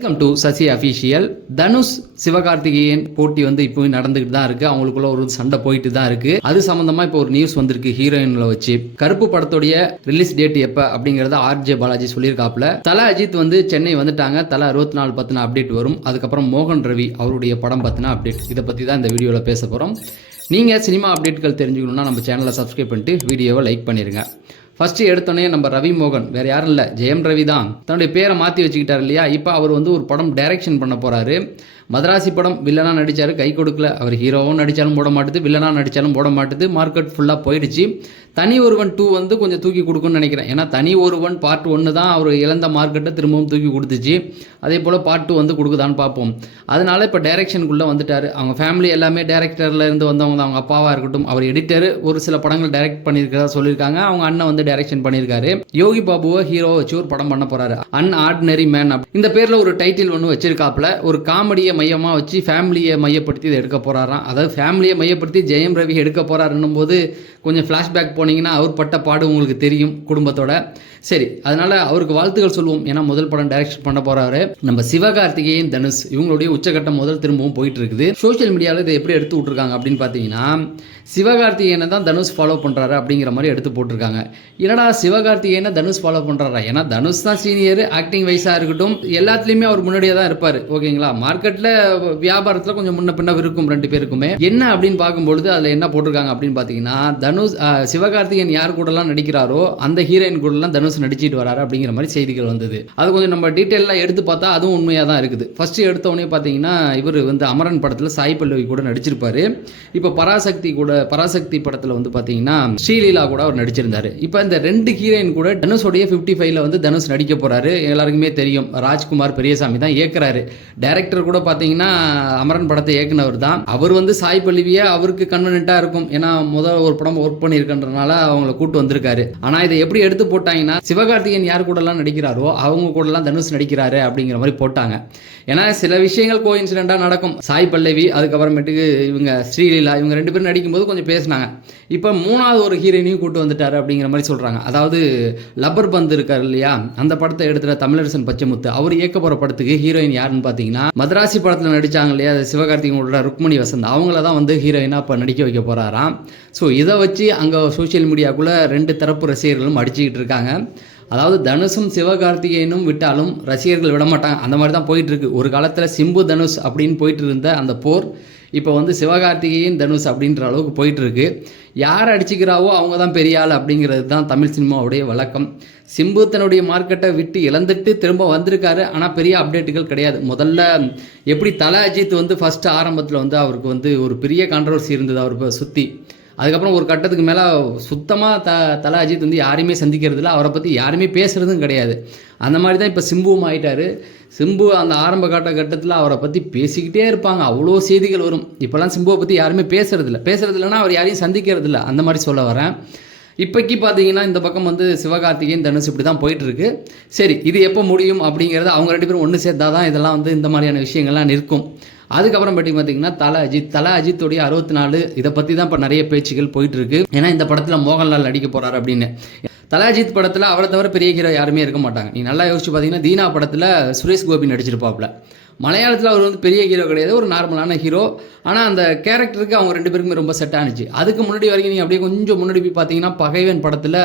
Welcome to Sasi official. Dhanush Sivakarthikeyan போட்டி வந்து இப்போ நடந்துகிட்டு தான் இருக்கு. அவங்களுக்குள்ள ஒரு சண்டை போயிட்டு தான் இருக்கு. அது சம்பந்தமா இப்போ ஒரு நியூஸ் வந்திருக்கு ஹீரோயின்ல வச்சு. கருப்பு படத்துடைய ரிலீஸ் டேட் எப்ப அப்படிங்கறத ஆர்ஜே பாலாஜி சொல்லியிருக்காப்ல. தல அஜித் வந்து சென்னை வந்துட்டாங்க. தல 64 பத்தின அப்டேட் வரும். அதுக்கப்புறம் மோகன் ரவி அவருடைய படம் பத்தின அப்டேட். இதை பத்தி தான் இந்த வீடியோல பேச போறோம். நீங்க சினிமா அப்டேட்கள் தெரிஞ்சுக்கணும்னா நம்ம சேனலை சப்ஸ்கிரைப் பண்ணிட்டு வீடியோவை லைக் பண்ணிருங்க. ஃபர்ஸ்ட் எடுத்தோடனே நம்ம ரவி மோகன் வேற யாரும் இல்லை, ஜெயம் ரவி தான் தன்னுடைய பேரை மாற்றி வச்சுக்கிட்டார் இல்லையா. இப்போ அவர் வந்து ஒரு படம் டைரக்ஷன் பண்ண போறாரு. மதராசி படம் வில்லனா நடிச்சாரு, கை கொடுக்கல. அவர் ஹீரோவும் நடிச்சாலும் போட மாட்டுது, வில்லனா நடிச்சாலும் போட மாட்டுது. மார்க்கெட் ஃபுல்லாக போயிடுச்சு. தனி ஒருவன் 2 வந்து கொஞ்சம் தூக்கி கொடுக்கும்னு நினைக்கிறேன். ஏன்னா தனி ஒருவன் பார்ட் 1 தான் அவர் இழந்த மார்க்கெட்டை திரும்பவும் தூக்கி கொடுத்துச்சு. அதே போல் பார்ட் 2 வந்து கொடுக்குதான்னு பார்ப்போம். அதனால இப்போ டைரக்ஷனுக்குள்ளே வந்துட்டார். அவங்க ஃபேமிலி எல்லாமே டைரக்டரில் இருந்து வந்தவங்க தான். அவங்க அப்பாவாக இருக்கட்டும், அவர் எடிட்டர், ஒரு சில படங்கள் டைரக்ட் பண்ணியிருக்கிறதா சொல்லியிருக்காங்க. அவங்க அண்ணன் வந்து டைரக்ஷன் பண்ணியிருக்காரு. யோகி பாபுவை ஹீரோவை வச்சு ஒரு படம் பண்ண போறாரு, அன்ஆர்டினரி மேன். இந்த பேரில் ஒரு டைட்டில் ஒன்று வச்சிருக்காப்புல. ஒரு காமெடியை மையமாக வச்சு ஃபேமிலியை மையப்படுத்தி இதை எடுக்க போறாராம். அதாவது ஃபேமிலியை மையப்படுத்தி ஜெயம் ரவி எடுக்க போறாருன்னும் போது கொஞ்சம் ஃப்ளாஷ்பேக் போனீங்கன்னா அவர் பட்ட பாடு உங்களுக்கு தெரியும் குடும்பத்தோட. சரி, அதனால அவருக்கு வாழ்த்துக்கள் சொல்லுவோம். ஏன்னா முதல் படம் டைரக்ஷன் பண்ண போறாரு. நம்ம சிவகார்த்திகேயன் தனுஷ் இவங்களுடைய உச்சகட்டம் முதல் திரும்பவும் போயிட்டு இருக்குது. சோஷியல் மீடியாவில் இதை எப்படி எடுத்து விட்டுருக்காங்க அப்படின்னு பார்த்தீங்கன்னா, சிவகார்த்திகேயனை தான் தனுஷ் ஃபாலோ பண்ணுறாரு அப்படிங்கிற மாதிரி எடுத்து போட்டிருக்காங்க. என்னடா சிவகார்த்திகேயனை தனுஷ் ஃபாலோ பண்ணுறாரா? ஏன்னா தனுஷ் தான் சீனியர், ஆக்டிங் வைஸாக இருக்கட்டும் எல்லாத்துலேயுமே அவர் முன்னாடியே தான் இருப்பார். ஓகேங்களா? மார்க்கெட்டில் வியாபாரத்தில் கொஞ்சம் முன்ன பின்ன இருக்கும் ரெண்டு பேருக்குமே. என்ன அப்படின்னு பார்க்கும்பொழுது அதில் என்ன போட்டிருக்காங்க அப்படின்னு பார்த்தீங்கன்னா, தனுஷ் சிவகார்த்திகேயன் யார் கூடலாம் நடிக்கிறாரோ அந்த ஹீரோயின் கூடலாம் தனுஷ் நடிச்சிட்டு வராரு அப்படிங்கிற மாதிரி செய்திகள் வந்தது. அது கொஞ்சம் நம்ம டீட்டெயிலாக எடுத்து பார்த்தா அதுவும் உண்மையாக தான் இருக்குது. ஃபர்ஸ்ட் எடுத்தவொடனே பார்த்தீங்கன்னா, இவர் வந்து அமரன் படத்தில் சாய் பல்லவி கூட நடிச்சிருப்பாரு. இப்போ பராசக்தி படத்தில் வந்து பார்த்தீங்கன்னா ஸ்ரீலீலா கூட அவர் நடிச்சிருந்தாரு. இப்போ இந்த 2 ஹீரோயின் கூட தனுஷோடைய 55ல வந்து தனுஷ் நடிக்க போறாரு. எல்லாருக்குமே தெரியும், ராஜ்குமார் பெரியசாமி தான் இயக்குறாரு. டைரக்டர் கூட பார்த்தீங்கன்னா அமரன் படத்தை இயக்குனவர் தான். அவர் வந்து சாய் பல்லவியே அவருக்கு கன்வீனியன்ட்டா இருக்கும். ஏன்னா முதல் ஒரு படம் ஒர்க் பண்ணியிருக்கன்றனால அவங்கள கூட்டு வந்திருக்காரு. ஆனால் இதை எப்படி எடுத்து போட்டாங்கன்னா, சிவகார்த்திகேயன் யார் கூடலாம் நடிக்கிறாரோ அவங்க கூடலாம் தனுஷ் நடிக்கிறாரு அப்படிங்கிற மாதிரி போட்டாங்க. ஏன்னா சில விஷயங்கள் கோஇன்சிடென்ட்டாக நடக்கும். சாய் பல்லவி அதுக்கப்புறமேட்டுக்கு இவங்க ஸ்ரீலீலா இவங்க 2 பேரும் நடிக்கும்போது கொஞ்சம் பேசினாங்க. இப்போ 3வது ஒரு ஹீரோயினையும் கூட்டு வந்துட்டாரு அப்படிங்கிற மாதிரி சொல்கிறாங்க. அதாவது லப்பர் பந்து இருக்கார் இல்லையா, அந்த படத்தை எடுத்துகிற தமிழரசன் பச்சைமுத்து அவர் இயக்க போகிற படத்துக்கு ஹீரோயின் யாருன்னு பார்த்தீங்கன்னா, மதராசி படத்தில் நடித்தாங்க இல்லையா சிவகார்த்திகேயனோட ருக்மணி வசந்த், அவங்கள தான் வந்து ஹீரோயினாக இப்போ நடிக்க வைக்க போகிறாராம். ஸோ இதை வச்சு அங்கே சோஷியல் மீடியாவுக்குள்ளே 2 தரப்பு ரசிகர்களும் அடிச்சுக்கிட்டு இருக்காங்க. அதாவது தனுஷும் சிவகார்த்திகேயனும் விட்டாலும் ரசிகர்கள் விட மாட்டாங்க. அந்த மாதிரி தான் போயிட்டு இருக்கு. ஒரு காலத்தில் சிம்பு தனுஷ் அப்படின்னு போயிட்டு இருந்த அந்த போர் இப்போ வந்து சிவகார்த்திகேயன் தனுஷ் அப்படின்ற அளவுக்கு போயிட்டு இருக்கு. யார் அடிச்சுக்கிறாவோ அவங்க தான் பெரிய ஆள் அப்படிங்கிறது தான் தமிழ் சினிமாவுடைய வழக்கம். சிம்பு தன்னுடைய மார்க்கெட்டை விட்டு இழந்துட்டு திரும்ப வந்திருக்காரு. ஆனால் பெரிய அப்டேட்டுகள் கிடையாது. முதல்ல எப்படி தல அஜித் வந்து ஃபர்ஸ்ட் ஆரம்பத்தில் வந்து அவருக்கு வந்து ஒரு பெரிய கான்ட்ரவர்சி இருந்தது அவர் சுற்றி. அதுக்கப்புறம் ஒரு கட்டத்துக்கு மேலே சுத்தமாக தல அஜித் வந்து யாரையுமே சந்திக்கிறது இல்லை, அவரை பற்றி யாருமே பேசுகிறதும் கிடையாது. அந்த மாதிரி தான் இப்போ சிம்புவும் ஆகிட்டார். சிம்பு அந்த ஆரம்ப கட்டத்தில் அவரை பற்றி பேசிக்கிட்டே இருப்பாங்க, அவ்வளோ செய்திகள் வரும். இப்போலாம் சிம்புவை பற்றி யாருமே பேசுறது இல்லைன்னா அவர் யாரையும் சந்திக்கிறது இல்லை. அந்த மாதிரி சொல்ல வரேன். இப்போக்கி பார்த்தீங்கன்னா இந்த பக்கம் வந்து சிவகார்த்திகேயன் தனுஷ் இப்படி தான் போயிட்டுருக்கு. சரி, இது எப்போ முடியும் அப்படிங்கிறத அவங்க 2 பேரும் ஒன்று சேர்த்தா தான் இதெல்லாம் வந்து இந்த மாதிரியான விஷயங்கள்லாம் நிற்கும். அதுக்கப்புறம் பார்த்தீங்கன்னா தல அஜித்துடைய 64 இதை பற்றி தான் இப்போ நிறைய பேச்சுகள் போயிட்டு இருக்கு. ஏன்னா இந்த படத்தில் மோகன்லால் நடிக்க போறாரு அப்படின்னு. தல அஜித் படத்தில் அவரை தவிர பெரிய ஹீரோ யாருமே இருக்க மாட்டாங்க. நீ நல்லா யோசிச்சு பார்த்தீங்கன்னா, தீனா படத்தில் சுரேஷ் கோபி நடிச்சிருப்பாப்புல. மலையாளத்தில் அவர் வந்து பெரிய ஹீரோ கிடையாது, ஒரு நார்மலான ஹீரோ. ஆனால் அந்த கேரக்டருக்கு அவங்க 2 பேருக்குமே ரொம்ப செட் ஆனிச்சு. அதுக்கு முன்னாடி வரைக்கும் நீங்கள் அப்படியே கொஞ்சம் முன்னாடி போய் பார்த்தீங்கன்னா, பகைவன் படத்தில்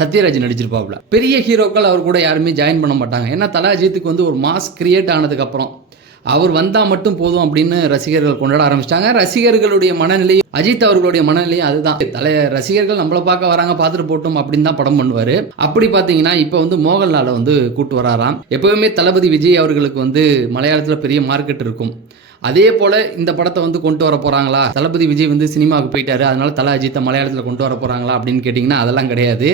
சத்யராஜ் நடிச்சிருப்பாப்புல. பெரிய ஹீரோக்கள் அவர் கூட யாருமே ஜாயின் பண்ண மாட்டாங்க. ஏன்னா தல அஜித்துக்கு வந்து ஒரு மாஸ் கிரியேட் ஆனதுக்கப்புறம் அவர் வந்தால் மட்டும் போதும் அப்படின்னு ரசிகர்கள் கொண்டாட ஆரம்பிச்சிட்டாங்க. ரசிகர்களுடைய மனநிலை, அஜித் அவர்களுடைய மனநிலையும் அதுதான். ரசிகர்கள் நம்மளை பார்க்க வராங்க, பார்த்துட்டு போட்டோம் அப்படின்னு தான் படம் பண்ணுவார். அப்படி பார்த்தீங்கன்னா இப்போ வந்து மோகன்லாலை வந்து கூட்டு வராராம். எப்பவுமே தளபதி விஜய் அவர்களுக்கு வந்து மலையாளத்தில் பெரிய மார்க்கெட் இருக்கும். அதே போல் இந்த படத்தை வந்து கொண்டு வர போகிறாங்களா, தளபதி விஜய் வந்து சினிமாவுக்கு போயிட்டாரு அதனால தல அஜித்தை மலையாளத்தில் கொண்டு வர போகிறாங்களா அப்படின்னு கேட்டிங்கன்னா அதெல்லாம் கிடையாது.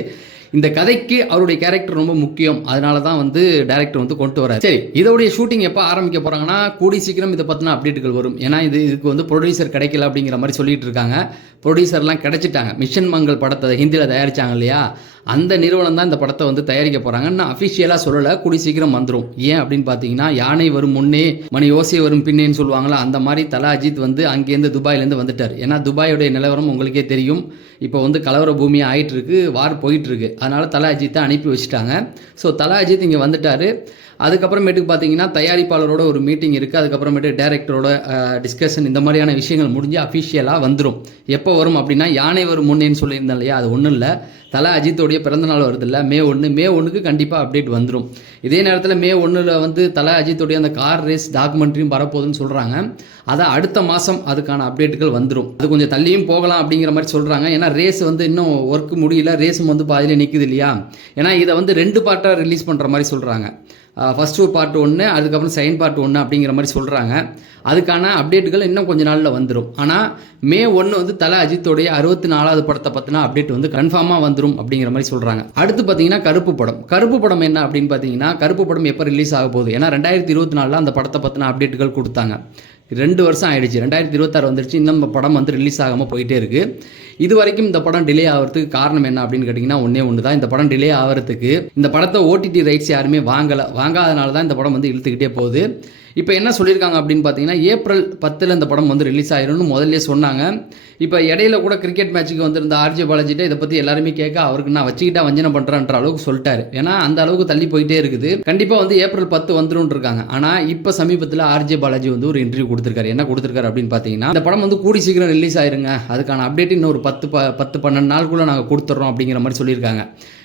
இந்த கதைக்கு அவருடைய கேரக்டர் ரொம்ப முக்கியம். அதனால தான் வந்து டைரக்டர் வந்து கொண்டு வராரு. சரி, இதோடைய ஷூட்டிங் எப்போ ஆரம்பிக்க போகிறாங்கன்னா கூடி சீக்கிரம் இதை பற்றின அப்டேட்டுகள் வரும். ஏன்னா இதுக்கு வந்து ப்ரொடியூசர் கிடைக்கல அப்படிங்கிற மாதிரி சொல்லிட்டு இருக்காங்க. ப்ரொடியூசர்லாம் கிடைச்சிட்டாங்க. மிஷன் மங்கள் படத்தை ஹிந்தியில் தயாரித்தாங்க இல்லையா, அந்த நிறுவனம் தான் இந்த படத்தை வந்து தயாரிக்க போகிறாங்கன்னு அஃபிஷியலாக சொல்லலை. கூடி சீக்கிரம் வந்துடும். ஏன் அப்படின்னு பார்த்தீங்கன்னா, யானை வரும் முன்னே மணி ஓசை வரும் பின்னேன்னு சொல்லுவாங்களா, அந்த மாதிரி தல அஜித் வந்து அங்கேருந்து துபாயிலேருந்து வந்துட்டார். ஏன்னா துபாயோடைய நிலவரம் உங்களுக்கே தெரியும். இப்போ வந்து கலவர பூமியாக ஆகிட்டு இருக்கு, வார் போயிட்டு இருக்கு. அதனால தல அஜித்தை அனுப்பி வச்சுட்டாங்க. ஸோ தல அஜித் இங்கே வந்துட்டார். அதுக்கப்புறமேட்டுக்கு பார்த்தீங்கன்னா தயாரிப்பாளரோட ஒரு மீட்டிங் இருக்குது, அதுக்கப்புறமேட்டு டைரக்டரோட டிஸ்கஷன், இந்த மாதிரியான விஷயங்கள் முடிஞ்சு அஃபிஷியலாக வந்துடும். எப்போ வரும் அப்படின்னா யானை வரும் முன்னேன்னு சொல்லியிருந்தேன் இல்லையா, அது ஒன்றும் இல்லை, தலை அஜித்தோடைய பிறந்தநாள் வருது இல்லை, மே 1க்கு கண்டிப்பாக அப்டேட் வந்துடும். இதே நேரத்தில் மே 1 வந்து தலை அஜித்தோடைய அந்த கார் ரேஸ் டாக்குமெண்ட்ரியும் வரப்போகுதுன்னு சொல்கிறாங்க. அதை அடுத்த மாதம் அதுக்கான அப்டேட்டுகள் வந்துடும். அது கொஞ்சம் தள்ளியும் போகலாம் அப்படிங்கிற மாதிரி சொல்கிறாங்க. ஏன்னா ரேஸ் வந்து இன்னும் ஒர்க் முடியல, ரேஸும் வந்து பாதியில் நிற்குது இல்லையா. ஏன்னா இதை வந்து 2 பார்ட்டாக ரிலீஸ் பண்ணுற மாதிரி சொல்கிறாங்க. ஃபஸ்ட்டு பார்ட் 1, அதுக்கப்புறம் செகண்ட் பார்ட் 1 அப்படிங்கிற மாதிரி சொல்கிறாங்க. அதுக்கான அப்டேட்டுகள் இன்னும் கொஞ்ச நாளில் வந்துடும். ஆனால் மே 1 வந்து தலை அஜித்தோடைய 64வது படத்தை பற்றின அப்டேட் வந்து கன்ஃபார்மாக வந்துடும் அப்படிங்கிற மாதிரி சொல்கிறாங்க. அடுத்து பார்த்தீங்கன்னா கருப்பு படம் என்ன அப்படின்னு பார்த்தீங்கன்னா, கருப்பு படம் எப்போ ரிலீஸ் ஆக போகுது? ஏன்னா 2024 அந்த படத்தை பற்றின அப்டேட்டுகள் கொடுத்தாங்க. 2 வருஷம் ஆயிடுச்சு, 2026 வந்துடுச்சு, இன்னும் இந்த படம் வந்து ரிலீஸ் ஆகாமல் போயிட்டே இருக்குது. இது வரைக்கும் இந்த படம் டிலே ஆகிறதுக்கு காரணம் என்ன அப்படின்னு கேட்டிங்கன்னா, ஒன்று தான். இந்த படம் டிலே ஆகிறதுக்கு இந்த படத்தை ஓடிடி ரைட்ஸ் யாருமே வாங்காதனால தான் இந்த படம் வந்து இழுத்துக்கிட்டே போகுது. இப்போ என்ன சொல்லியிருக்காங்க அப்படின்னு பார்த்தீங்கன்னா, ஏப்ரல் 10 இந்த படம் வந்து ரிலீஸ் ஆயிரும்னு முதல்ல சொன்னாங்க. இப்போ இடையில கூட கிரிக்கெட் மேட்ச்சுக்கு வந்திருந்த ஆர்ஜே பாலாஜிட்ட இதை பற்றி எல்லாருமே கேட்க, அவருக்கு நான் வச்சுக்கிட்டா வஞ்சனை பண்ணுறேன்ற அளவுக்கு சொல்லிட்டாரு. ஏன்னா அந்த அளவுக்கு தள்ளி போயிட்டே இருக்குது. கண்டிப்பாக வந்து ஏப்ரல் 10 வந்துடும் இருக்காங்க. ஆனால் இப்போ சமீபத்தில் ஆர்ஜே பாலாஜி வந்து ஒரு இன்டர்வியூ கொடுத்துருக்காரு. என்ன கொடுத்துருக்காரு அப்படின்னு பார்த்தீங்கன்னா, இந்த படம் வந்து கூடி சீக்கிரம் ரிலீஸ் ஆயிருங்க, அதுக்கான அப்டேட் இன்னும் ஒரு 10-12 நாளுக்குள்ளே நாங்கள் கொடுத்துட்றோம் அப்படிங்கிற மாதிரி சொல்லியிருக்காங்க.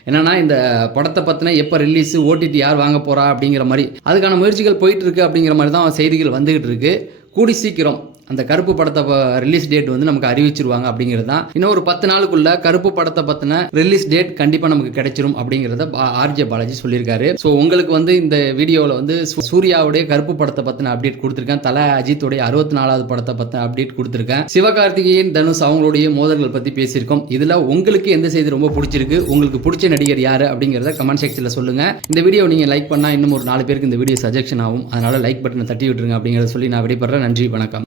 என்னன்னா இந்த படத்தை பற்றின எப்போ ரிலீஸு, ஓடிடி யார் வாங்க போகிறா அப்படிங்கிற மாதிரி அதுக்கான முயற்சிகள் போயிட்டு இருக்கு அப்படிங்கிற மாதிரி தான் செய்திகள் வந்துகிட்டு இருக்கு. கூடி சீக்கிரம் அந்த கருப்பு படத்தை ரிலீஸ் டேட் வந்து நமக்கு அறிவிச்சிருவாங்க அப்படிங்கிறது தான். இன்னும் ஒரு 10 நாளுக்குள்ள கருப்பு படத்தை பற்றின ரிலீஸ் டேட் கண்டிப்பாக நமக்கு கிடைச்சிரும் அப்படிங்கிறத ஆர்ஜே பாலாஜி சொல்லியிருக்காரு. ஸோ உங்களுக்கு வந்து இந்த வீடியோவில் வந்து சூர்யாவுடைய கருப்பு படத்தை பற்றின அப்டேட் கொடுத்துருக்கேன், தலை அஜித்தோடைய 64வது படத்தை பற்றின அப்டேட் கொடுத்துருக்கேன், சிவகார்த்திகேயன் தனுஷ் அவங்களுடைய மோதல்கள் பற்றி பேசியிருக்கோம். இதில் உங்களுக்கு எந்த செய்தி ரொம்ப பிடிச்சிருக்கு, உங்களுக்கு பிடிச்ச நடிகர் யார் அப்படிங்கிறத கமெண்ட் செக்ஷனில் சொல்லுங்கள். இந்த வீடியோ நீங்கள் லைக் பண்ணால் இன்னும் ஒரு 4 பேருக்கு இந்த வீடியோ சஜெக்ஷன் ஆகும். அதனால் லைக் பட்டனை தட்டி விட்டுருங்க அப்படிங்கிறத சொல்லி நான் விடைபெறேன். நன்றி, வணக்கம்.